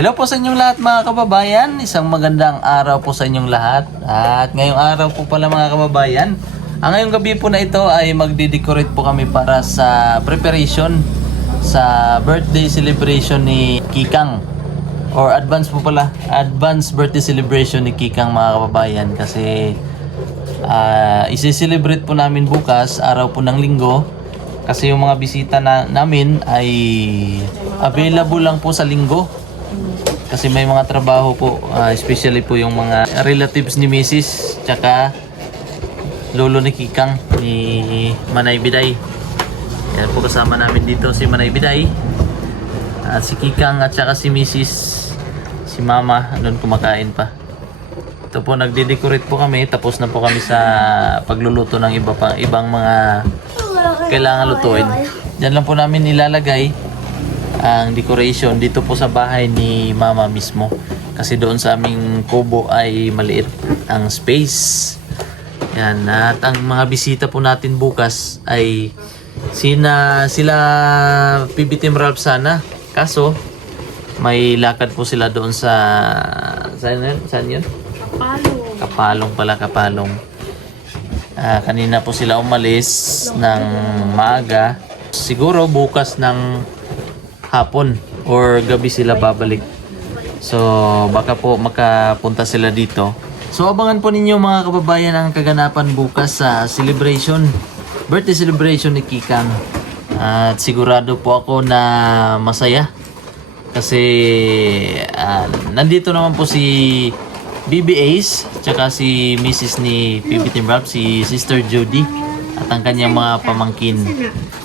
Hello po sa inyong lahat mga kababayan. Isang magandang araw po sa inyong lahat. At ngayong araw po pala mga kababayan, ang ngayong gabi po na ito ay magde-decorate po kami para sa preparation sa birthday celebration ni Kikang. Or advance po pala, advance birthday celebration ni Kikang mga kababayan. Kasi isi-celebrate po namin bukas, araw po ng linggo. Kasi yung mga bisita namin ay available lang po sa linggo. Kasi may mga trabaho po, especially po yung mga relatives ni Mrs. Tsaka lolo ni Kikang, ni Manay Biday. Yan po kasama namin dito si Manay Biday. At si Kikang at saka si Mrs. Si Mama, doon kumakain pa. Ito po, nagde-decorate po kami. Tapos na po kami sa pagluluto ng ibang mga kailangan lutuin. Yan lang po namin nilalagay ang decoration dito po sa bahay ni Mama mismo. Kasi doon sa aming kubo ay maliit ang space. Yan. At ang mga bisita po natin bukas ay sila PB Team Ralph sana. Kaso may lakad po sila doon sa saan yun? Kapalong pala, Kapalong. Kanina po sila umalis ng maaga. Siguro bukas ng hapon or gabi sila babalik. So baka po makapunta sila dito. So abangan po ninyo mga kababayan ang kaganapan bukas sa celebration, birthday celebration ni Kikang. At sigurado po ako na masaya. Kasi nandito naman po si BB Ace, tsaka si Mrs. ni PB Team Ralph, si Sister Judy, at ang kanyang mga pamangkin.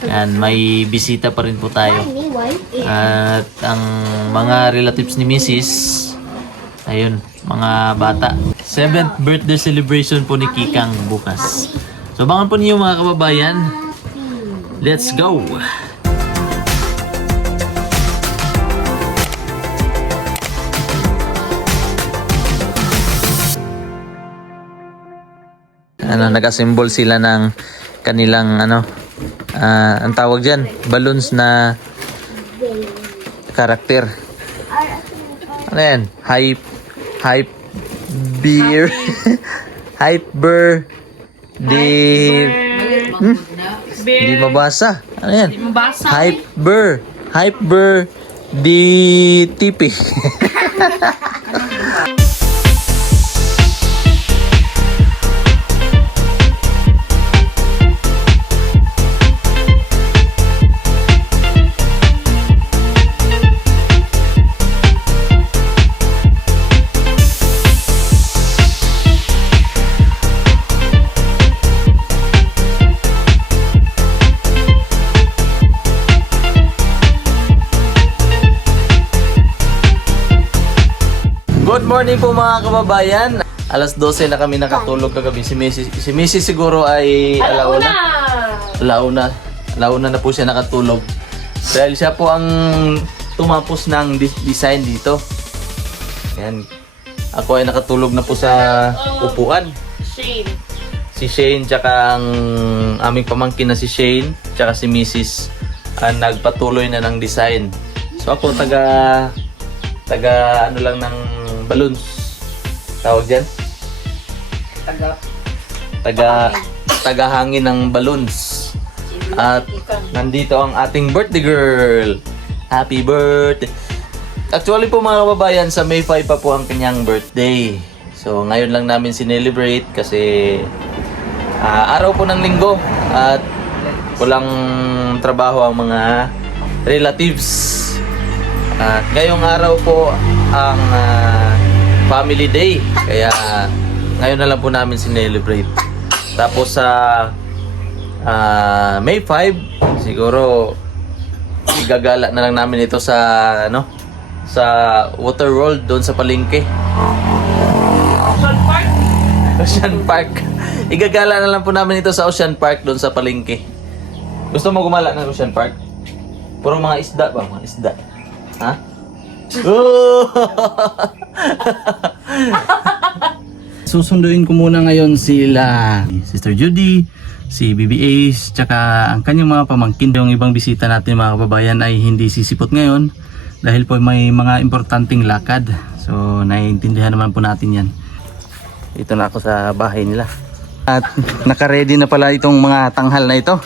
Yan, may bisita pa rin po tayo. At ang mga relatives ni Mrs. Ayun, mga bata. 7th birthday celebration po ni Kikang bukas. So abangan po niyo mga kababayan. Let's go! Nag-assemble sila ng kanilang ang tawag diyan, balloons na karakter. Ano yan? Hype beer. Hype beer. Di mabasa. Ano yan? Hype beer. Hype beer. Di tipi. Good morning po mga kababayan. Alas 12 na kami nakatulog kagabi. Si Mrs. siguro ay alauna na po siya nakatulog. Dahil siya po ang tumapos ng design dito. Yan. Ako ay nakatulog na po sa upuan. Si Shane tsaka ang aming pamangkin na si Shane tsaka si Mrs. Nagpatuloy na ng design. So ako taga ano lang ng balloons. Tawag dyan? Taga hangin ng balloons. At nandito ang ating birthday girl. Happy birthday. Actually po mga kababayan, sa May 5 pa po ang kanyang birthday. So ngayon lang namin sinelebrate kasi araw po ng linggo at walang trabaho ang mga relatives. At ngayong araw po ang family day. Kaya ngayon na lang po namin sinelebrate. Tapos sa May 5, siguro igagala na lang namin ito sa sa Water World doon sa palengke. Ocean Park. Igagala na lang po namin ito sa Ocean Park doon sa palengke. Gusto mo gumala ng Ocean Park? Puro mga isda ba? Mga isda. Ha? Susunduin ko muna ngayon sila Sister Judy, si BB Ace, tsaka ang kanyang mga pamangkin. Yung ibang bisita natin mga kababayan ay hindi sisipot ngayon Dahil po may mga importanteng lakad. So naiintindihan naman po natin yan. Ito na ako sa bahay nila. At naka-ready na pala itong mga tanghal na ito.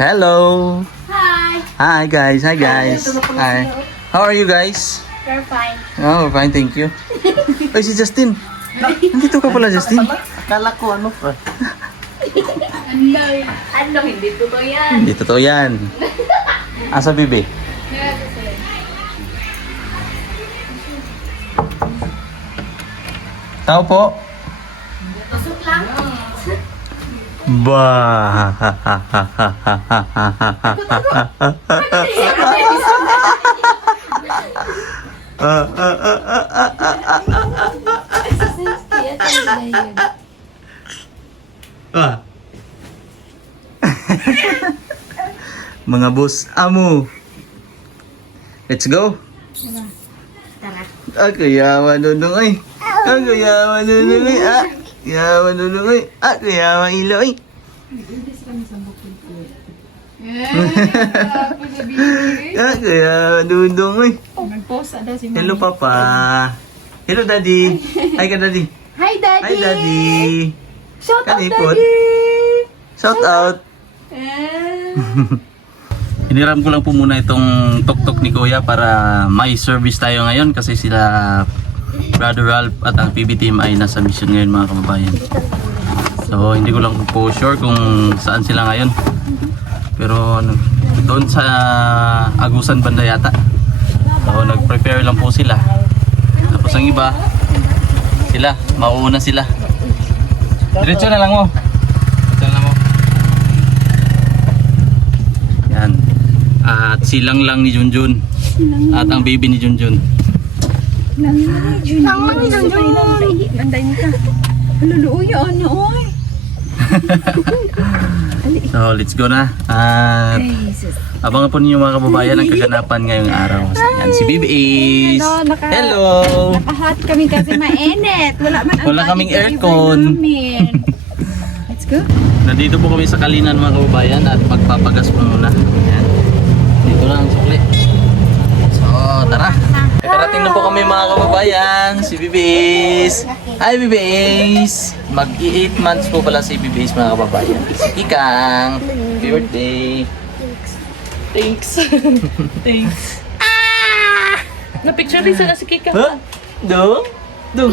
Hello! Hi! Hi guys! Hi guys! Hi! How are you guys? We're fine. Oh, fine, thank you. Ay, si Justin! Nandito ka pala, Justin. Akala ko ano pa. Ano, hindi totoo yan. Hindi totoo yan. Asa bibi? Tao po. Tusok lang. Ba. Ah. Mga boss amo. Let's go. Tara. Ako yaman nunung ay. Ako yaman nunung ay. Ah. Yaman nunung ay. Ako yaman ilo ay. Ako yaman nunung ay. Hello papa. Hello daddy. Hi ka daddy. Hi, Daddy! Hi daddy. Shout out, Kanipot. Daddy! Shout out. Hiniram ko lang po muna itong tok-tok ni Kuya para may service tayo ngayon kasi sila Brother Ralph at ang PB team ay nasa mission ngayon mga kababayan. So hindi ko lang po sure kung saan sila ngayon. Pero doon sa Agusan banda yata. So nag-prepare lang po sila. Tapos ang iba, sila, mauuna sila. Diretso na lang mo. Diretso na lang mo. Yan. At silang lang ni Junjun. At ang baby ni Junjun. Lang ni Junjun! Banday mo ka. Haluluoy, ano, oy! So, let's go na. At abangan po ninyo mga kababayan ang kaganapan ngayong araw. Yan, si Baby Ace. Hello! Nakahat kami kasi mainit. Wala kaming aircon. Let's go. Nandito po kami sa Kalinan mga kababayan at magpapagas po muna. Yan. Dito na ang sukli. So, tara. Nakarating na po kami mga kababayan. Si Baby Ace. Hi Baby Ace. Mag-8 months po pala si Baby Ace mga kababayan. Si Kikang. Happy birthday. Thanks. Thanks. Na-picture din sana si Kika. Huh? Do? Do?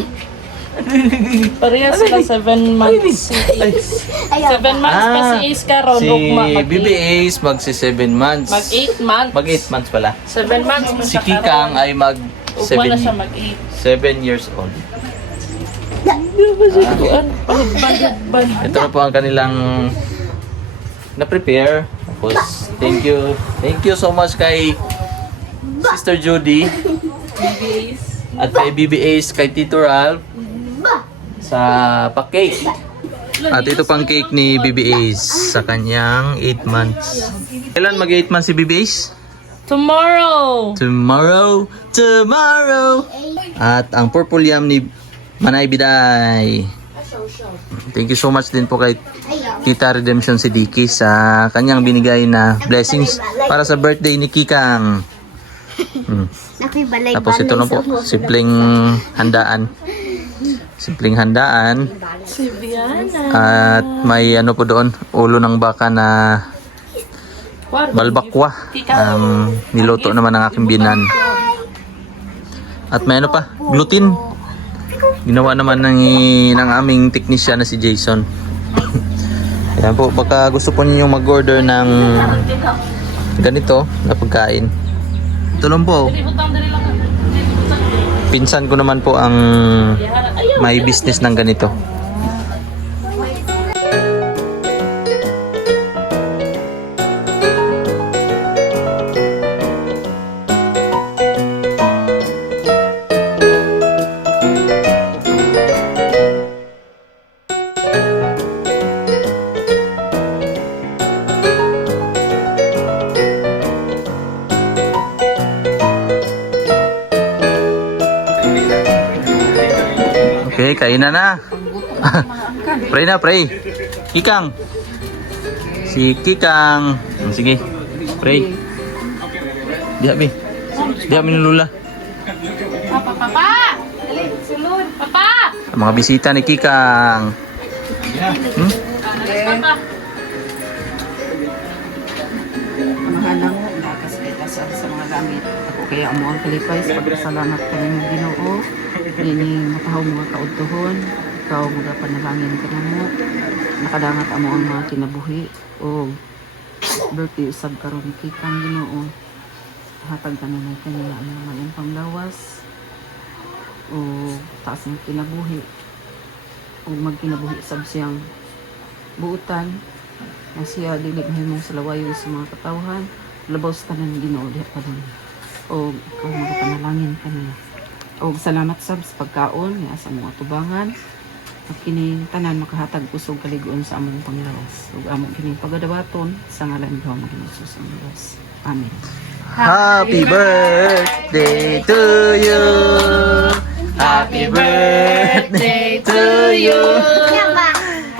Parehas sila 7 months. 7 months pa si Ace karon. Si Ugma, Baby Ace magsi 7 months. Mag 8 months. Mag 8 months pala. 7 months pa Si siya Kikang ay mag Ugma na siya mag 8. 7 years old. Pahigban. Ito na po ang kanilang na-prepare. Tapos, thank you. Thank you so much kay Sister Judy. At kay BB Ace, kay Tito Ralph. Sa pa-cake. At ito pang cake ni BB Ace sa kanyang 8 months. Kailan mag 8 months si BB Ace? Tomorrow. Tomorrow. Tomorrow. At ang purple yam ni Manay Biday. Thank you so much din po kay Tita Redemption Siddiqui sa kanyang binigay na blessings para sa birthday ni Kikang. Tapos ito na po, simpleng handaan. Simpleng handaan. Si Viana. At may ano po doon, ulo ng baka na balbakwa. Niluto naman ng aking binan. At may ano pa, gluten. Ginawa naman ng aming technician na si Jason. Ayan po, baka gusto po ninyo mag-order ng ganito na pagkain. Ito lang po. Pinsan ko naman po ang may business ng ganito. Okay, kain na. Pray na, pray. Kikang. Si Kikang. Sige, pray. Diha, Bi. Diha, minulula. Papa! Dali, sulod. Papa! Ang mga bisita ni Kikang. Papa! Mahalang mo, bakas kita sa mga gamit. Ako kaya amo ang kalipay sa pagkasalamat ka rin ng Ginoo. Nini matahaw mga kaudtohon. Ikaw mga panalangin ka na mo. Nakadangat amo ang mga kinabuhi. O birthday usab karon ni Kikang Ginoo. Hatag ka na kanila ang mga maling panglawas. O taas ng kinabuhi. O magkinabuhi sab siyang buutan. Na siya dili mahimong salawayo sa mga katawhan, labaw sa tanan Ginoo diha pa din. O ikaw magapanalangin kaniya. O salamat sab sa pagkaon niya sa mga tubangan. At kining tanan makahatag kusog kaligon sa among panglawas. Ug among kining pagadawaton sa ngalan ni Jesus ang Dios. Amen. Happy birthday to you. Happy birthday to you.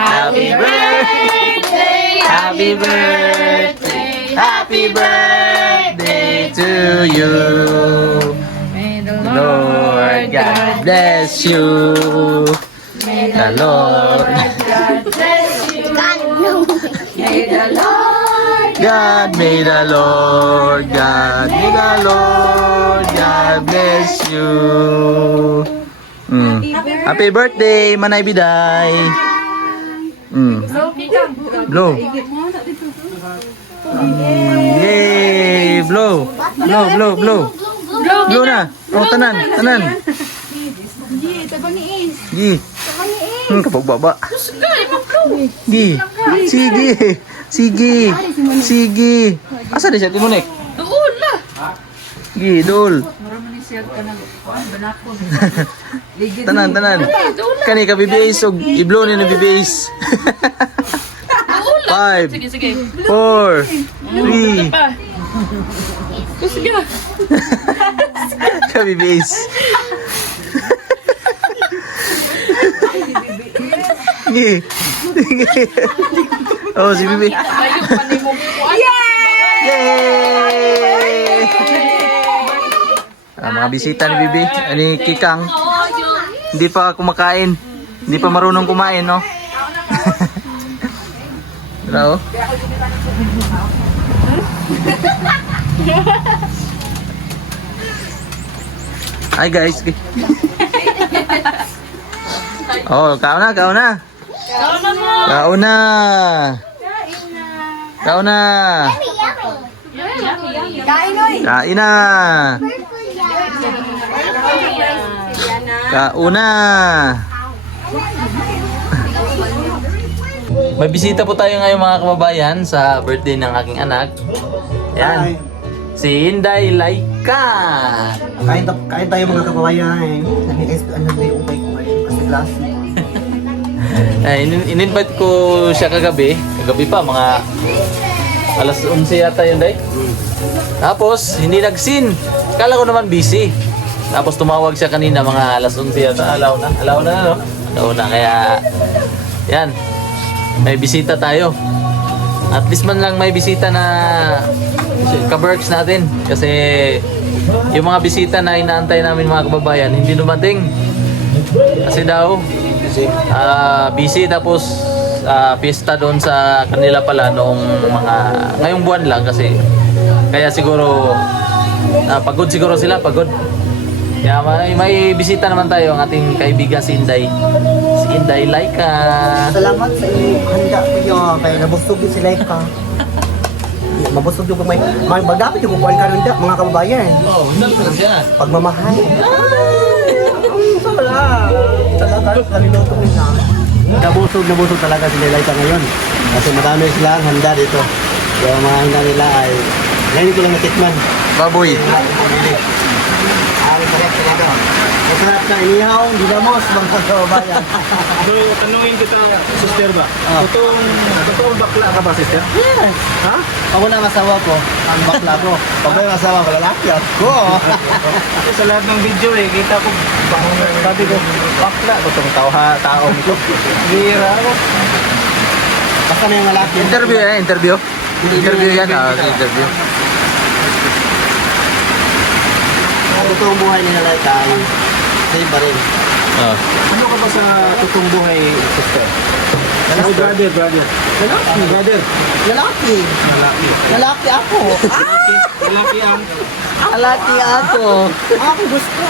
Happy birthday. Happy birthday. Happy birthday to you. May the Lord God bless you. The Lord God bless you. May the Lord God, may the Lord God, may the Lord God bless you. Happy birthday, Manay Biday. Blow. Yay, blow. Blow, blow, blow. Blow na. Oh, tanan, tanan. Di, tabangiin. Gi. Kapagbaba. Gi. Sige. Sige. Sige. Asa di siya timunik? Doon lah. Gi, dul. Tanan, tanan. Kani ka BBS og i-blow ni na BBS. 5, Sige, sige. 4, 3. Pa. Sige. Ka BBS. Gi. Sige. Oh, si Bibi. Layo pa ni mo. Yay! Mga bisita ni Bibi, ni Kikang. Hindi pa kumakain. Hindi pa marunong kumain, no? Bravo. Hi guys. Oh, kao na, kao na. Kao na. Kao na. Kain na. Kauna. May bisita po tayo ngayon mga kababayan sa birthday ng aking anak. Yan. Si Inday Laika. Kain tayo mga kababayan. Sabi guys, ano ba yung upay ko ngayon? Kasi glass. In-invite ko siya kagabi. Kagabi pa, mga alas 11 yata yun, Day. Tapos, hindi nag-sin. Kala ko naman busy. Tapos tumawag siya kanina, mga alas 11 yata. Alaw na, no? Alaw na, kaya... Yan. May bisita tayo. At least man lang may bisita na ka-works natin. Kasi yung mga bisita na inaantay namin mga kababayan, hindi dumating. Kasi daw, busy tapos pista doon sa kanila pala noong mga ngayong buwan lang kasi kaya siguro pagod siguro sila, pagod. Kaya may bisita naman tayo, ang ating kaibigan si Inday. Si Inday Laika. Salamat sa inyong handa ko yun. Kaya nabusog yun si Laika. Mabusog yung may magdapit yung kukuhan ka rin mga kababayan. Oh, hindi ko siya. Pagmamahal. Talaga, naliluto ko na. Nabusog talaga si Laika ngayon. Kasi marami silang handa dito. Yung mga handa nila ay ngayon ko lang natikman. Baboy. Ay, correct talaga. Masarap na inihaw, ginamos, mga kababayan. So, tanungin kita, sister ba? Totoong bakla ka ba, sister? Yes. Ha? Ako na ang asawa ko, ang bakla ko. Pag may asawa ko, lalaki ako. Kasi sa lahat ng video kita ko, sabi ko, bakla ko itong taong ito. Bira ako. Basta may lalaki. Interview yan, interview. Interview yan, interview. totoong buhay ni Laika ay same pa rin. Oh. Ano ka ba sa totoong buhay, sister? Brother. Brother. Lalaki. Lalaki. Lalaki ako. Lalaki ang... Lalaki ako. Ako gusto.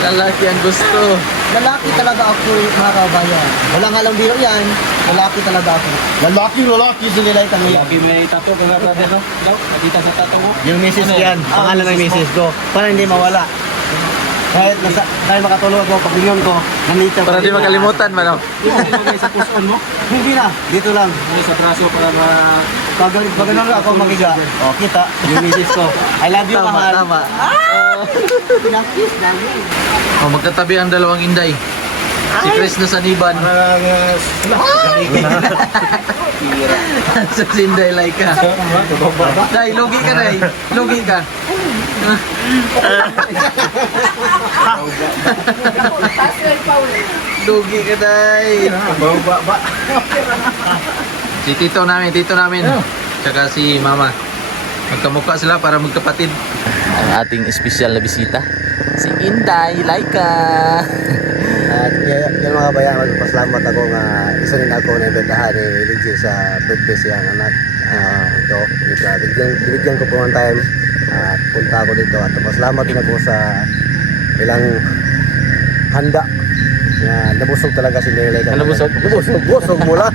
Lalaki ang gusto. Lalaki talaga ako, mga kabayan. Walang halang biro yan. Lalaki talaga ako. Lalaki si Laika ngayon. Lalaki may tato ka nga, brother, no? Daw, nakita sa tato mo? Yung misis ko yan. Pangalan ng misis ko. Para hindi mawala. Kahit makatulog ako, paglingon ko, nandito. Para di makalimutan man. Ilagay sa pusoan mo? Hindi na, dito lang. Ilagay sa braso para ma... Pag ganun ako magiga, kita, yung misis ko. I love you, mahal. Tama. Pinakis namin. Oh, magkatabi ang dalawang inday. Si Chris na sa Niban. Sa Sinday Laika. Day, lugi ka, Day. Lugi ka. Lugi ka, Day. Si tito namin. Tsaka si mama. Magkamukha sila para magkapatid. Ang ating espesyal na bisita, si Inday Laika. At yung mga bayan, magpasalamat ako nga isa rin ako na ibentahan ni Luigi sa birthday siyang anak. Ito, binigyan ko po one time at punta ako dito at pasalamat din ako sa ilang handa na nabusog talaga si Laika. Nabusog? Busog mo lang.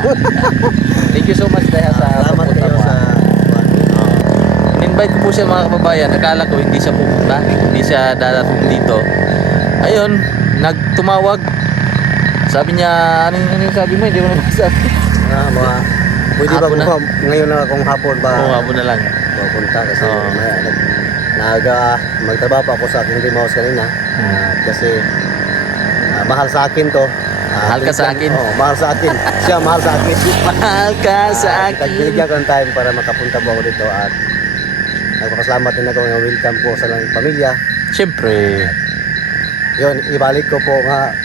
Thank you so much dahil sa Salamat pagpunta kayo mo. sa In-invite ko po siya mga kababayan. Akala ko hindi siya pupunta. Hindi siya dadating dito. Ayun, nagtumawag. Sabi niya, ano yung sabi mo? Hindi mo naman sabi. pwede ba Hapon na. kung ngayon lang akong hapon ba Oo, hapon na lang. pupunta kasi Oo. magtrabaho pa ako sa aking dream house kanina. Kasi mahal sa akin to. Mahal ka sa akin? Oo, mahal sa akin. Siya mahal sa akin. Mahal ka sa akin. Binigyan ko ng time para makapunta po ako dito at nagpapasalamat din ako ng welcome po sa lang pamilya. Siyempre. Yun, ibalik ko po nga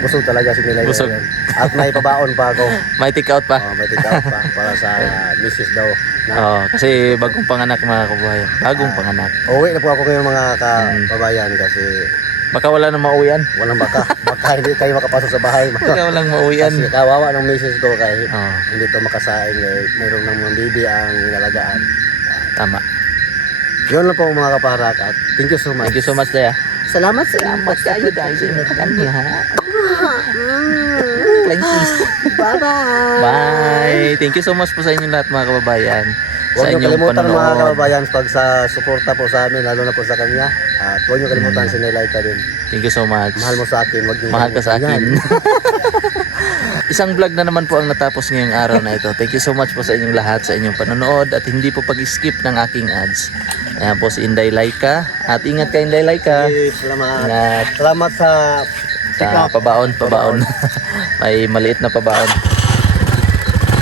busog talaga si Nilay. Busog. ngayon. At may pabaon pa ako. May take out pa. May take out pa para sa misis daw. Oo, kasi bagong panganak mga kababayan. Bagong panganak. Uwi na po ako ngayon mga kababayan kasi Baka wala na mauwian. walang baka. Baka hindi tayo makapasok sa bahay. Baka walang mauwian. Kasi kawawa ng misis ko kahit Oo, hindi to makasaing. Mayroon ng mga baby ang inalagaan. tama. Yun lang po mga kaparak at thank you so much. Thank you so much, Daya. Salamat sa Salamat kayo dahil sa inyong kanya, ha? Flying kiss. Bye-bye. Bye! Thank you so much po sa inyong lahat mga kababayan. Sa Huwag niyo inyong kalimutan mga panonood. kababayan pag sa suporta po sa amin, lalo na po sa kanya. At huwag niyo kalimutan si Nelaika din. Thank you so much. Mahal mo sa akin, huwag niyo Mahal ka sa kalimutan akin. yan. Isang vlog na naman po ang natapos ngayong araw na ito. Thank you so much po sa inyong lahat, sa inyong panonood at hindi po pag-skip ng aking ads. Ayan po si Inday Laika. At ingat ka Inday Laika. Okay, salamat. Ingat Salamat sa sa pabaon. May maliit na pabaon.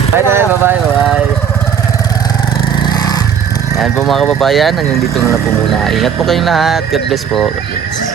Bye. Ayan po mga kababayan, hanggang dito na lang po muna. Ingat po kayong lahat. God bless po. God bless.